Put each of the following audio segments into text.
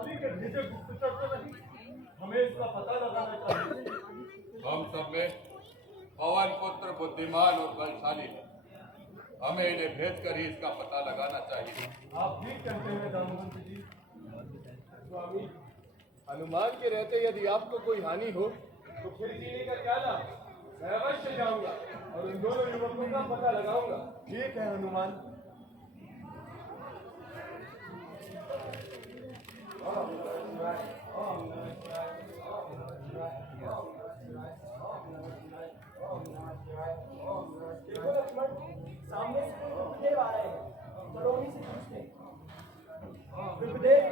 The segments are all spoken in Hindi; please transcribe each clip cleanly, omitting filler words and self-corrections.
अभी के भेजे गुप्तचर तो नहीं, हमें इसका पता लगाना चाहिए। हम सब में पवन पुत्र बुद्धिमान और बलशाली है, हमें इन्हें भेजकर ही इसका पता लगाना चाहिए। आप ठीक कहते हैं दामोदर जी। स्वामी, हनुमान के रहते यदि आपको कोई हानि हो तो फिर जीने का क्या लाभ? मैं अवश्य जाऊंगा और उन दोनों युवकों का पता लगाऊंगा। ठीक है हनुमान। देखो लक्ष्मण, सामने से कोई विप्रदेव आ रहे हैं। चलो उन्हीं से पूछते हैं। विप्रदेव,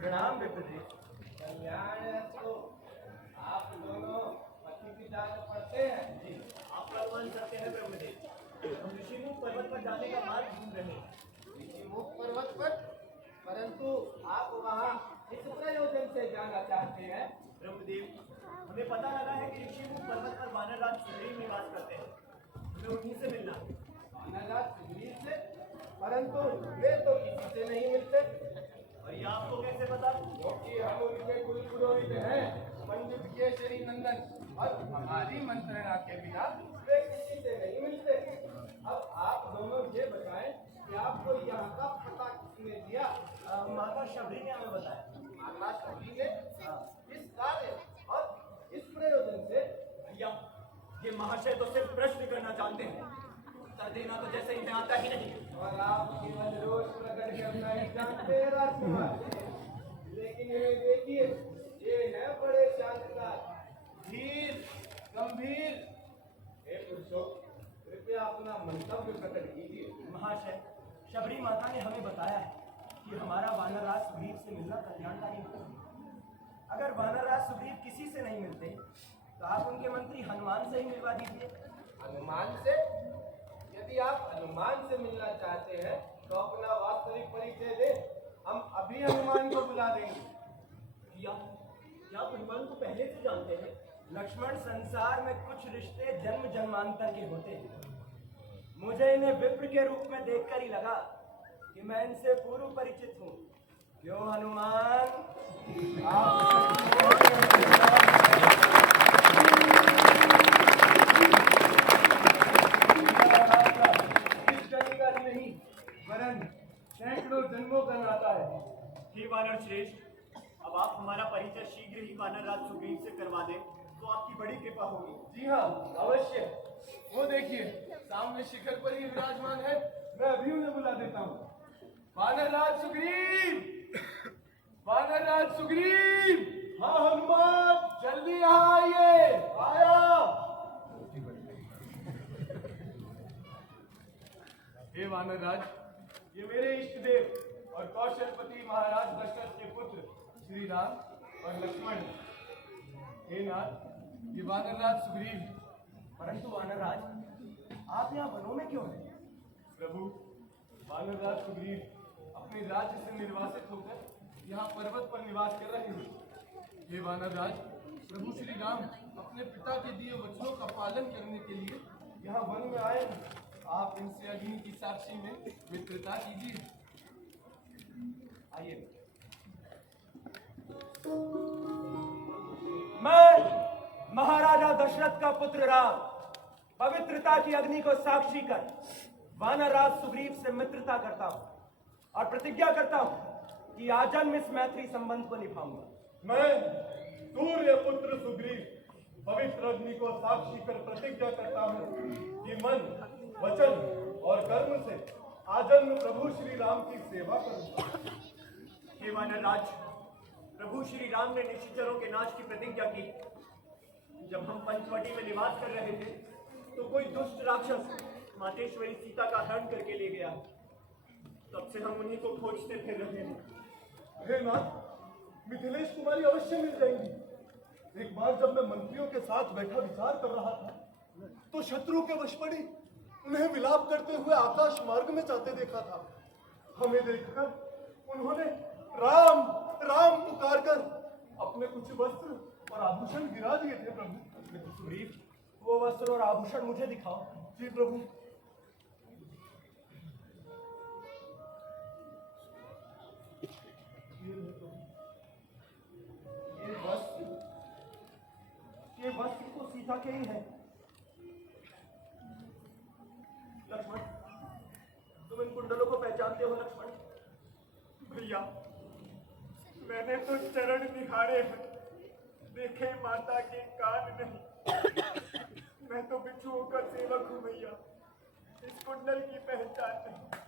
प्रणाम विप्रदेव। आप दोनों पति पिता पढ़ते हैं जी, आप प्रमाण करते हैं ब्रह्मदेव। हम ऋषिमुख पर्वत पर जाने का मार्ग ढूंढ रहे हैं। ऋषिमुख पर्वत पर, परंतु आप वहाँ इस प्रयोजन से जाना चाहते हैं। ब्रह्मदेव, हमें पता लगा है कि ऋषिमुख पर्वत पर वानर राज सुग्रीव निवास करते हैं। हमें उन्हीं से मिलना है। वानर राज सुग्रीव से? परंतु वे तो किसी से नहीं मिलते। और ये आपको कैसे पता? क्योंकि हम उनके कुल पुरोहित हैं, पंडित केसरी नंदन, और हमारी मंत्रणा के बिना वे किसी से नहीं मिलते। अब आप दोनों ये बताएं कि आपको यहाँ का पता किसने दिया? माता शबरी ने हमें बताया। माता शबरी ने? इस कार्य और इस प्रयोजन से? भैया, ये महाशय तो सिर्फ प्रश्न करना जानते हैं, उत्तर देना तो जैसे इन्हें आता ही नहीं। और आप केवल रोष प्रकट करना ही जानते हैं राजकुमार। लेकिन ये देखिए, ये है बड़े शांतकार, धीर, गंभीर। हे पुरुषों, कृपया अपना मंतव्य प्रकट कीजिए। महाशय, शबरी माता ने हमें बताया है कि हमारा वानरराज सुग्रीव से मिलना कल्याणकारी होगा। अगर वानरराज सुग्रीव किसी से नहीं मिलते तो आप उनके मंत्री हनुमान से ही मिलवा दीजिए। हनुमान से? यदि आप हनुमान से मिलना चाहते हैं तो अपना वास्तविक परिचय दें, हम अभी हनुमान को बुला देंगे। क्या आप हनुमान को पहले से जानते हैं? लक्ष्मण, संसार में कुछ रिश्ते जन्म जन्मांतर के होते हैं। मुझे इन्हें विप्र के रूप में देखकर ही लगा कि मैं इनसे पूर्व परिचित हूँ। क्यों हनुमान? नहीं, वरन सैकड़ों जन्मों का नाता है। हे वानर श्रेष्ठ, अब आप हमारा परिचय शीघ्र ही वानरराज सुग्रीव से करवा दें तो आपकी बड़ी कृपा होगी। जी हाँ, अवश्य। वो देखिए, सामने शिखर पर ही विराजमान है। मैं अभी उन्हें बुला देता हूँ। वानरराज सुग्रीव, वानरराज सुग्रीव। हाँ हनुमान, जल्दी यहाँ आइए। आया। हे वानरराज, ये मेरे इष्ट देव और कौशलपति महाराज दशरथ के पुत्र श्री राम और लक्ष्मण। हे नाथ, ये वानरराज सुग्रीव। परंतु वानरराज, आप यहाँ वनों में क्यों हैं? प्रभु, वानरराज सुग्रीव अपने राज्य से निर्वासित होकर यहाँ पर्वत पर निवास कर रहे हैं। हे वानरराज, प्रभु श्री राम अपने पिता के दिए वचनों का पालन करने के लिए यहाँ वन में आए हैं। आप इनसे अग्नि की साक्षी में मित्रता कीजिए। आइए। मैं महाराजा दशरथ का पुत्र राम पवित्रता की अग्नि को साक्षी कर वानरराज सुग्रीव से मित्रता करता हूँ और प्रतिज्ञा करता हूँ कि आजन्म इस मैत्री संबंध को निभाऊंगा। मैं सूर्य पुत्र सुग्रीव पवित्र अग्नि को साक्षी कर प्रतिज्ञा करता हूँ कि मन, वचन और कर्म से आजन्म प्रभु श्री राम की सेवा करूंगा। हे वानरराज, प्रभु श्री राम ने निशाचरों के नाश की प्रतिज्ञा की। जब हम पंचवटी में निवास कर रहे थे तो कोई दुष्ट राक्षस मातेश्वरी सीता का हरण करके ले गया। तब से हम उन्हीं को खोजते फिर रहे हैं। हे नाथ, मिथिलेश कुमारी अवश्य मिल जाएंगी। एक बार जब मैं मंत्रियों के साथ बैठा विचार कर रहा था तो शत्रु के वश पड़ी उन्हें विलाप करते हुए आकाश मार्ग में जाते देखा था। हमें देखकर उन्होंने राम राम पुकार कर अपने कुछ वस्त्र और आभूषण गिरा दिए थे प्रभु। सुग्रीव, वो वस्त्र और आभूषण मुझे दिखाओ। जी प्रभु। वस्त्र तो सीता के ही हैं। लक्ष्मण, तुम इन कुंडलों को पहचानते हो लक्ष्मण? भैया, मैंने तो चरण निहारे हैं, देखे माता के कान नहीं। मैं तो बिच्छुओं का सेवक हूँ भैया, इस कुंडल की पहचान नहीं।